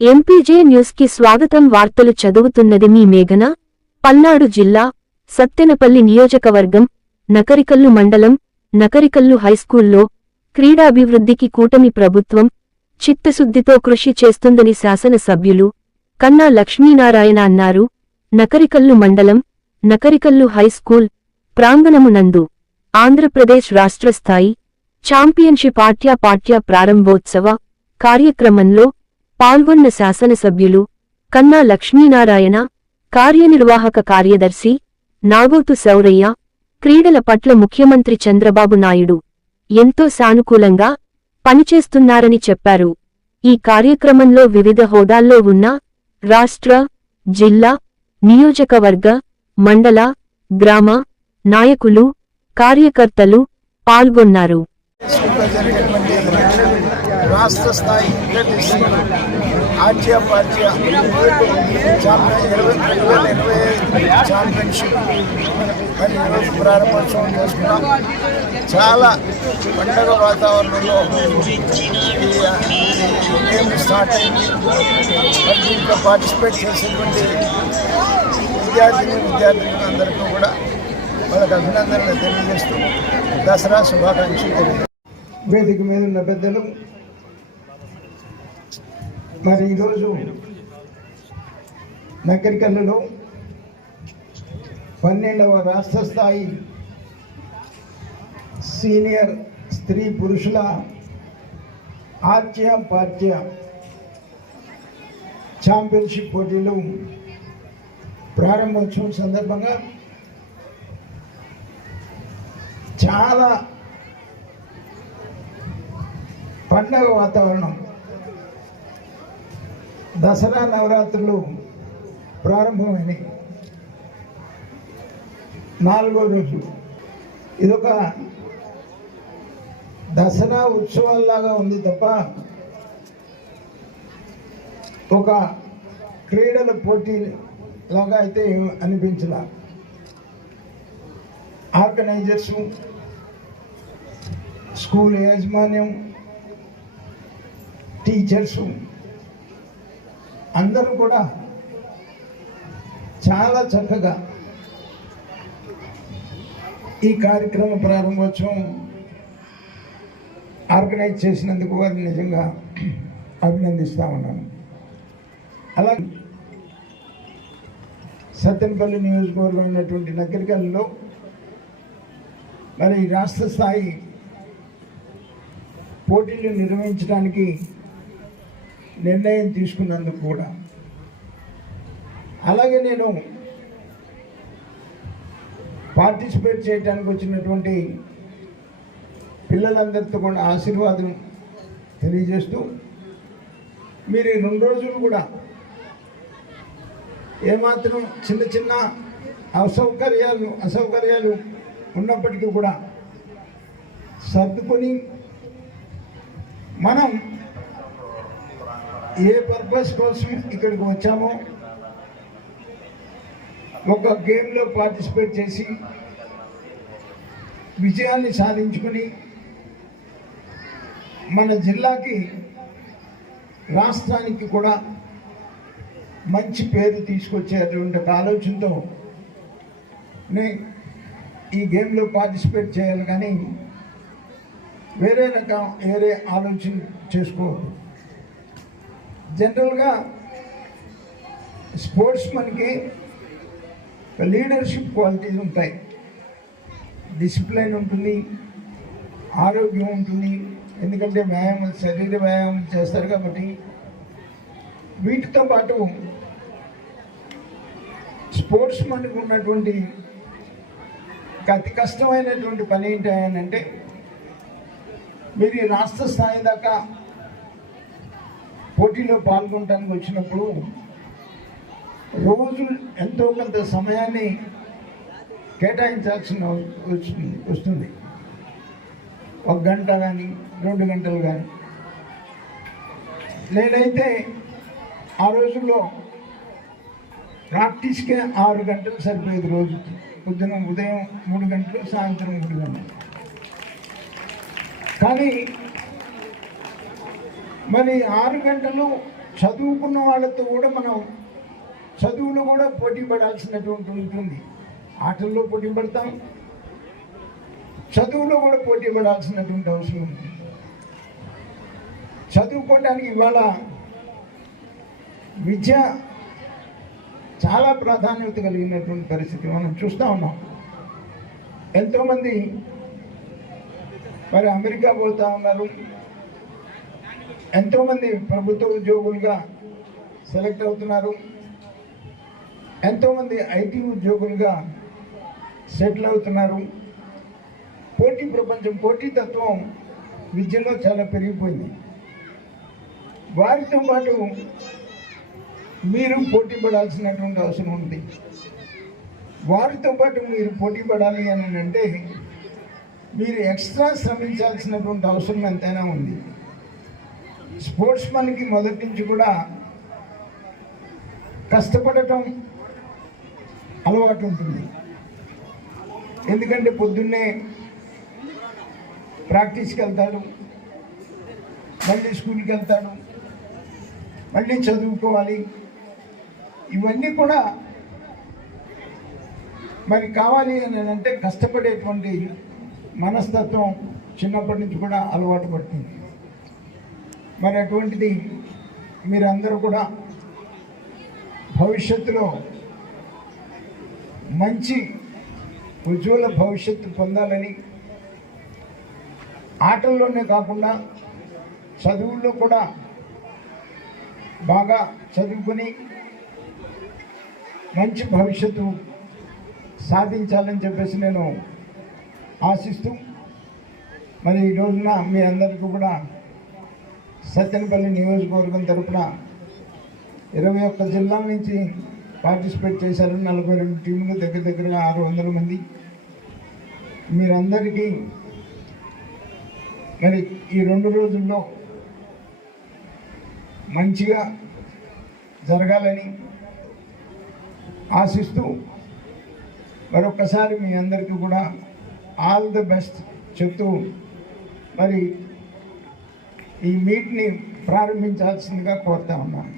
MPJ news కి స్వాగతం. వార్తలు చదువుతున్నది మీ మేఘన. పల్నాడు జిల్లా సత్తెనపల్లి నియోజకవర్గం నకరికల్లు మండలం నకరికల్లు హైస్కూల్లో క్రీడాభివృద్ధికి కూటమి ప్రభుత్వం చిత్తశుద్ధితో కృషి చేస్తుందని శాసనసభ్యులు కన్నా లక్ష్మీనారాయణ అన్నారు. నకరికల్లు మండలం నకరికల్లు హైస్కూల్ ప్రాంగణమునందు ఆంధ్రప్రదేశ్ రాష్ట్రస్థాయి ఛాంపియన్షిప్ పాఠ్య ప్రారంభోత్సవ కార్యక్రమంలో పాల్గొన్న శాసనసభ్యులు కన్నా లక్ష్మీనారాయణ, కార్యనిర్వాహక కార్యదర్శి నాగోతు సౌరయ్య క్రీడల పట్ల ముఖ్యమంత్రి చంద్రబాబు నాయుడు ఎంతో సానుకూలంగా పనిచేస్తున్నారని చెప్పారు. ఈ కార్యక్రమంలో వివిధ హోదాల్లో ఉన్న రాష్ట్ర, జిల్లా, నియోజకవర్గ, మండల, గ్రామ నాయకులు, కార్యకర్తలు పాల్గొన్నారు. రాష్ట్ర స్థాయి ఆట్యపాట్య ఛాంపియన్షిప్ మరి ఈరోజు ప్రారంభోత్సవం చేసుకున్నాం. చాలా పండగ వాతావరణంలో ఈ గేమ్ స్టార్ట్ అయింది. మరి దీంట్లో పార్టిసిపేట్ చేసేటువంటి విద్యార్థులు అందరికీ కూడా వాళ్ళకి అభినందనలు తెలియజేస్తూ దసరా శుభాకాంక్షలు తెలియజేస్తాం. వేదిక మీద ఉన్న పెద్దలు, మరి ఈరోజు నకరికల్లులో 12వ రాష్ట్ర స్థాయి సీనియర్ స్త్రీ పురుషుల పాఠ్య ఛాంపియన్షిప్ పోటీలు ప్రారంభోత్సవం సందర్భంగా చాలా పండగ వాతావరణం. దసరా నవరాత్రులు ప్రారంభమైనవి. 4వ రోజు ఇదొక దసరా ఉత్సవాల్లాగా ఉంది తప్ప ఒక క్రీడల పోటీ లాగా అయితే అనిపించలా. ఆర్గనైజర్సు, స్కూల్ యాజమాన్యం, టీచర్సు అందరూ కూడా చాలా చక్కగా ఈ కార్యక్రమ ప్రారంభోత్సవం ఆర్గనైజ్ చేసినందుకు వారిని నిజంగా అభినందిస్తూ ఉన్నాను. అలాగే సత్తెనపల్లి నియోజకవర్గం ఉన్నటువంటి నకరికల్లులో మరి రాష్ట్ర స్థాయి పోటీలు నిర్వహించడానికి నిర్ణయం తీసుకున్నందుకు కూడా, అలాగే నేను పార్టిసిపేట్ చేయడానికి వచ్చినటువంటి పిల్లలందరితో కూడా ఆశీర్వాదం తెలియజేస్తూ, మీరు ఈ 2 రోజులు కూడా ఏమాత్రం చిన్న అసౌకర్యాలు ఉన్నప్పటికీ కూడా సర్దుకొని మనం ఏ పర్పస్ కోసం ఇక్కడికి వచ్చామో ఒక గేమ్లో పార్టిసిపేట్ చేసి విజయాన్ని సాధించుకొని మన జిల్లాకి, రాష్ట్రానికి కూడా మంచి పేరు తీసుకొచ్చేటువంటి ఆలోచనతో ఈ గేమ్లో పార్టిసిపేట్ చేయాలి. కానీ వేరే ఆలోచన చేసుకోవద్దు. జనరల్గా స్పోర్ట్స్ మనకి లీడర్షిప్ క్వాలిటీస్ ఉంటాయి, డిసిప్లైన్ ఉంటుంది, ఆరోగ్యం ఉంటుంది. ఎందుకంటే శరీర వ్యాయామం చేస్తారు కాబట్టి. వీటితో పాటు స్పోర్ట్స్ మనకు ఉన్నటువంటి అతి కష్టమైనటువంటి పని ఏంటంటే, మీరు ఈ రాష్ట్ర స్థాయి దాకా పోటీలో పాల్గొనడానికి వచ్చినప్పుడు రోజు ఎంతో కొంత సమయాన్ని కేటాయించాల్సిన వస్తుంది. 1 గంట కానీ 2 గంటలు కానీ. నేనైతే ఆ రోజుల్లో ప్రాక్టీస్కే 6 గంటలు సరిపోయేది రోజుకి. ఉదయం 3 గంటలు, సాయంత్రం 3 గంటలు. కానీ మరి 6 గంటలు చదువుకున్న వాళ్ళతో కూడా మనం చదువులో కూడా పోటీ పడాల్సినటువంటి ఉంటుంది. ఆటల్లో పోటీ పడతాం, చదువులో కూడా పోటీ పడాల్సినటువంటి అవసరం ఉంది. చదువుకోవడానికి ఇవాళ విద్య చాలా ప్రాధాన్యత కలిగినటువంటి పరిస్థితి మనం చూస్తూ ఉన్నాం. ఎంతోమంది మరి అమెరికా పోతూ ఉన్నారు, ఎంతోమంది ప్రభుత్వ ఉద్యోగులుగా సెలెక్ట్ అవుతున్నారు, ఎంతోమంది ఐటీ ఉద్యోగులుగా సెటిల్ అవుతున్నారు. పోటీ ప్రపంచం, పోటీతత్వం విద్యలో చాలా పెరిగిపోయింది. వారితో పాటు మీరు పోటీ పడాల్సినటువంటి అవసరం ఉంది. వారితో పాటు మీరు పోటీ పడాలి అని అంటే మీరు ఎక్స్ట్రా శ్రమించాల్సినటువంటి అవసరం ఎంతైనా ఉంది. స్పోర్ట్స్ మనకి మొదటి నుంచి కూడా కష్టపడటం అలవాటు ఉంటుంది. ఎందుకంటే పొద్దున్నే ప్రాక్టీస్కి వెళ్తాడు, మళ్ళీ స్కూల్కి వెళ్తాడు, మళ్ళీ చదువుకోవాలి. ఇవన్నీ కూడా మరి కావాలి అని అంటే కష్టపడేటువంటి మనస్తత్వం చిన్నప్పటి నుంచి కూడా అలవాటు పడుతుంది. మరి అటువంటిది మీరందరూ కూడా భవిష్యత్తులో మంచి ఉజ్వల భవిష్యత్తు పొందాలని, ఆటల్లోనే కాకుండా చదువుల్లో కూడా బాగా చదువుకొని మంచి భవిష్యత్తు సాధించాలని చెప్పేసి నేను ఆశిస్తూ, మరి ఈ రోజున మీ అందరికీ కూడా సత్తెనపల్లి నియోజకవర్గం తరపున 21 జిల్లాల నుంచి పార్టిసిపేట్ చేశారు. 42 టీంలు, దగ్గరగా 600 మంది. మీరందరికీ మరి ఈ 2 రోజుల్లో మంచిగా జరగాలని ఆశిస్తూ మరొకసారి మీ అందరికీ కూడా ఆల్ ది బెస్ట్ చెప్తూ మరి ఈ మీట్ని ప్రారంభించాల్సిందిగా కోరుతా ఉన్నాను.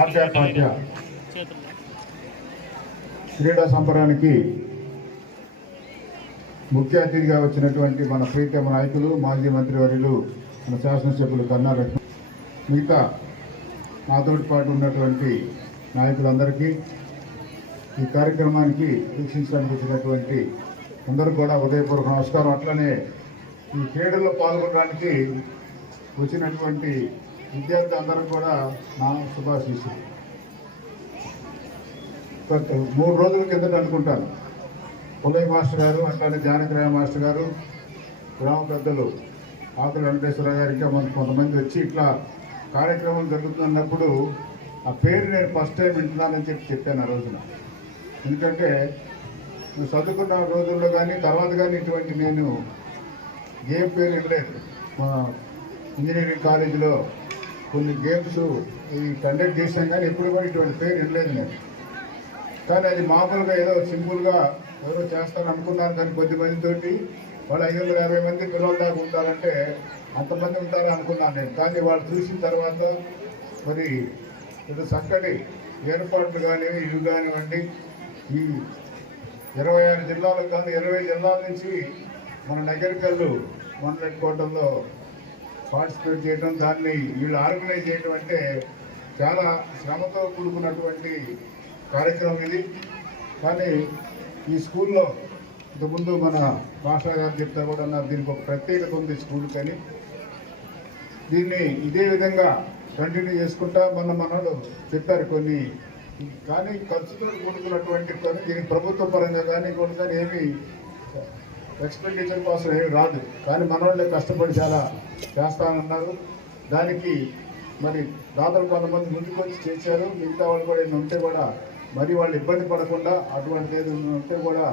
ఆంతర్జాతీయ క్రీడా సంబరానికి ముఖ్య అతిథిగా వచ్చినటువంటి మన ప్రీతమ నాయకులు, మాజీ మంత్రివర్యులు, మన శాసనసభ్యులు కన్నా లక్ష్మణ్, మిగతా నాతోటి పాటు ఉన్నటువంటి నాయకులందరికీ, ఈ కార్యక్రమానికి వీక్షించడానికి వచ్చినటువంటి అందరూ కూడా ఉదయపూర్వక నమస్కారం. అట్లనే ఈ క్రీడల్లో పాల్గొనడానికి వచ్చినటువంటి విద్యార్థి అందరూ కూడా నా శుభాశీస్సులు. 3 రోజుల కిందట అనుకుంటాను ఉదయ్ మాస్టర్ గారు, అట్లానే జానకిరాయ మాస్టర్ గారు, గ్రామ పెద్దలు ఆకుల వెంకటేశ్వర గారికి కొంతమంది వచ్చి ఇట్లా కార్యక్రమం జరుగుతున్నప్పుడు ఆ పేరు నేను ఫస్ట్ టైం వింటున్నానని చెప్పాను ఆ రోజున. ఎందుకంటే నువ్వు చదువుకున్న రోజుల్లో కానీ తర్వాత కానీ ఇటువంటి నేను గేమ్ పేరు వినలేదు. మా ఇంజనీరింగ్ కాలేజీలో కొన్ని గేమ్స్ కండక్ట్ చేశాం కానీ ఎప్పుడు కూడా ఇటువంటి పేరు వినలేదు నేను. కానీ అది మామూలుగా ఏదో సింపుల్గా ఎవరో చేస్తాను అనుకున్నాను. కానీ కొద్దిమందితోటి వాళ్ళు 560 మంది పిల్లల దాకా ఉంటారంటే అంతమంది ఉంటారా అనుకున్నాను నేను. కానీ వాళ్ళు చూసిన తర్వాత మరి ఇది చక్కటి ఏర్పాట్లు కానివి, ఇవి కానివ్వండి, ఈ 26 జిల్లాలకు కానీ 20 జిల్లాల నుంచి మన నగరికల్లు మండల హెడ్ క్వార్టర్లో పార్టిసిపేట్ చేయడం, దాన్ని వీళ్ళు ఆర్గనైజ్ చేయడం అంటే చాలా శ్రమతో కూడుకున్నటువంటి కార్యక్రమం ఇది. కానీ ఈ స్కూల్లో ఇంతకుముందు మన మాస్టర్ గారు చెప్తా కూడా అన్నారు, దీనికి ఒక ప్రత్యేకత ఉంది స్కూల్ కానీ. దీన్ని ఇదే విధంగా కంటిన్యూ చేసుకుంటా మనోడు చెప్పారు కొన్ని, కానీ ఖర్చుతో కూడుకున్నటువంటి కొన్ని, దీనికి ప్రభుత్వ పరంగా కానీ కొన్ని కానీ ఏమి ఎక్స్పెండిచర్ కోసం ఏమి రాదు. కానీ మనోళ్ళే కష్టపడి చాలా చేస్తానన్నారు. దానికి మరి దాదాపు కొంతమంది ముందుకు వచ్చి చేశారు. మిగతా వాళ్ళు కూడా ఏమి ఉంటే కూడా మరి వాళ్ళు ఇబ్బంది పడకుండా అటువంటిది ఏది ఉంటే కూడా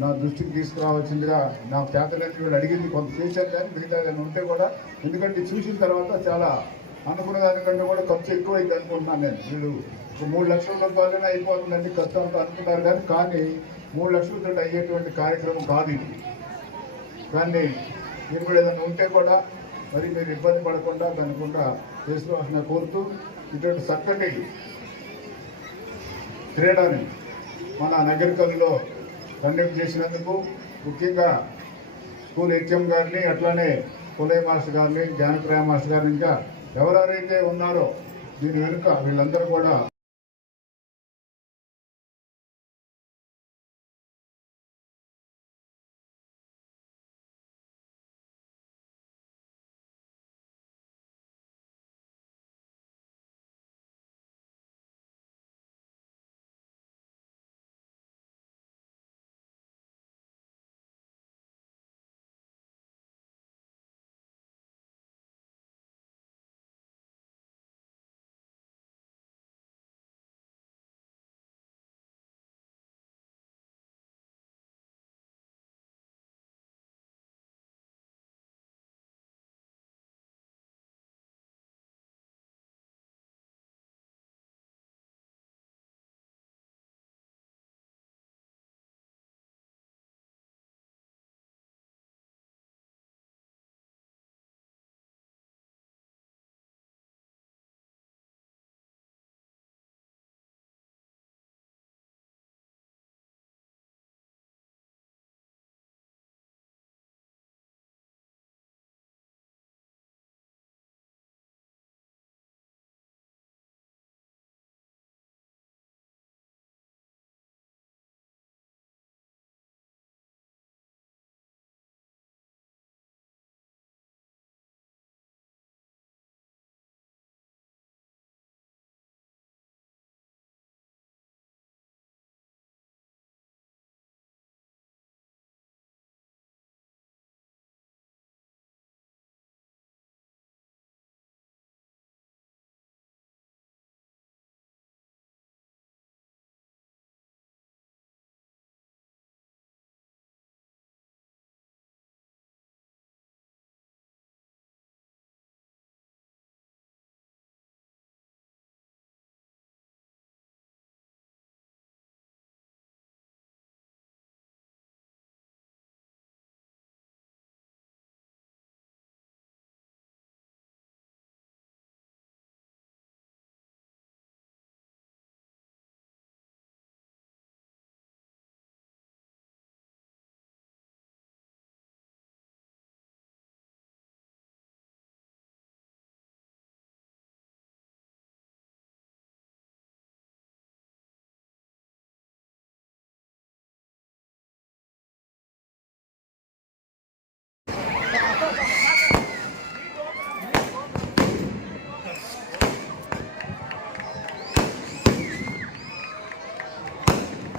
నా దృష్టికి తీసుకురావాల్సిందిగా నా చేతలని వీళ్ళు అడిగింది కొంత చేశారు. కానీ మిగతా ఏదైనా ఉంటే కూడా, ఎందుకంటే చూసిన తర్వాత చాలా అనుకున్న దానికంటే కూడా ఖర్చు ఎక్కువైంది అనుకుంటున్నాను నేను. వీళ్ళు 3 లక్షల రూపాయలనే అయిపోతుందండి ఖర్చు అంతా అనుకున్నారు. కానీ 3 లక్షలతో అయ్యేటువంటి కార్యక్రమం కాదు ఇది. కానీ మీరు కూడా ఏదైనా ఉంటే కూడా మరి మీరు ఇబ్బంది పడకుండా దానికుండా చేసుకోవాల్సిన కోరుతూ ఇటువంటి చక్కటి క్రీడని మన నగరికల్లో కండక్ట్ చేసినందుకు ముఖ్యంగా స్కూల్ హెచ్ఎం గారిని అట్లానే పులే మాస్టర్ గారిని జ్ఞానప్రయ మాస్టర్ గారిని ఇంకా ఎవరెవరైతే ఉన్నారో దీని వెనుక వీళ్ళందరూ కూడా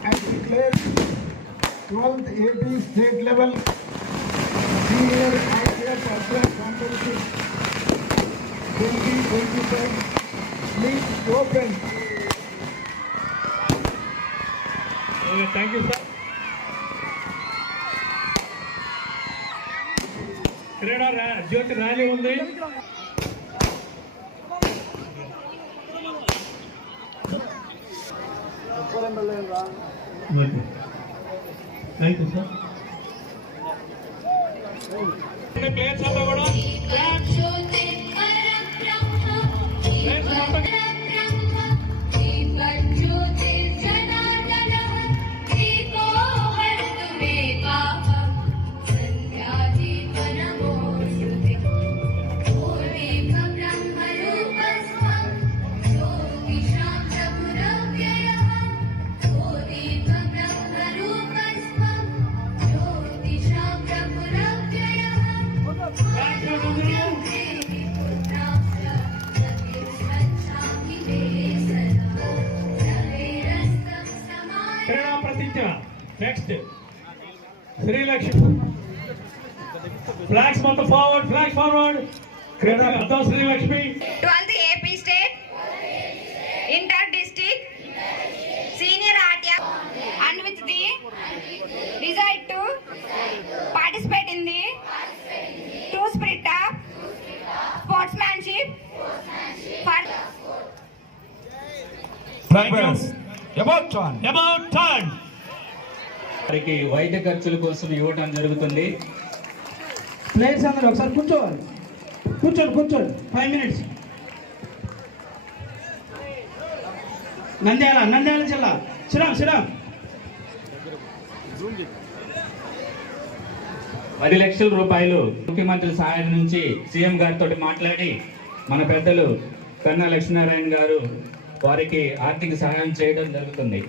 I declare 12th AP state level senior ITF Athlete Competition 2025 Please open. Okay, thank you, sir. క్రీడా జ్యోతి ర్యాలీ ఉంది. Thank you sir. ప్లేయర్స్ అంతా కూడా క్రీడా ప్రతిజ్ఞ. నెక్స్ట్ శ్రీలక్ష్మి. ఫ్లాగ్స్ మొత్తం ఫార్వర్డ్, ఫ్లాగ్ ఫార్వర్డ్. క్రీడా అర్థం Srilakshmi. 12th AP State Inter District Senior RTF and with the desire to participate in the true spirit of sportsmanship for About turn. వారికి వైద్య ఖర్చుల కోసం ఇవ్వటం జరుగుతుంది. ప్లేయర్స్ అందరూ ఒకసారి కూర్చోవాలి. కూర్చోండి 5 minutes. నంద్యాల జిల్లా శ్రీరామ్ 10 లక్షల రూపాయలు ముఖ్యమంత్రి సహాయం నుంచి సీఎం గారితో మాట్లాడి మన పెద్దలు కన్నా లక్ష్మీనారాయణ గారు వారికి ఆర్థిక సహాయం చేయడం జరుగుతుంది.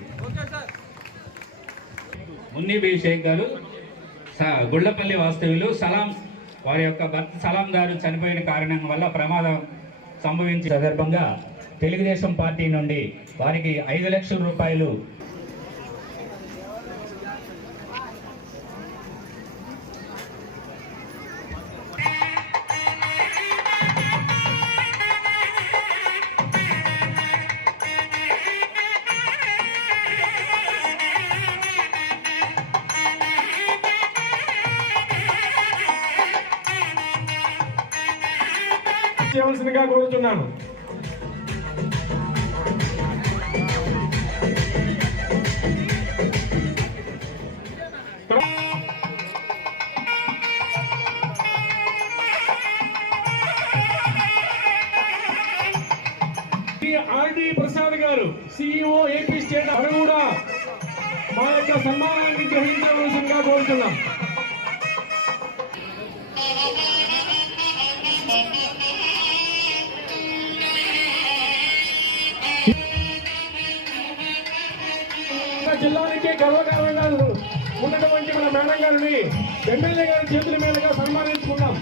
మున్నీబీ షేక్ గారు గుళ్ళపల్లి వాస్తవ్యులు సలాం వారి యొక్క భర్త సలాం గారు చనిపోయిన కారణం వల్ల ప్రమాదం సంభవించిన సందర్భంగా తెలుగుదేశం పార్టీ నుండి వారికి 5 లక్షల రూపాయలు చేయవలసిందిగా కోరుతున్నాను. ఆర్డి ప్రసాద్ గారు సిఇఓ ఏపీ స్టేట్ వారు కూడా మా యొక్క సన్మానాన్ని గ్రహించవలసిందిగా కోరుతున్నాం. జిల్లానికి గర్వకారణంగా ఉన్నటువంటి మన మేడం గారిని ఎమ్మెల్యే గారి చేతుల మీదుగా సన్మానించుకున్నాం.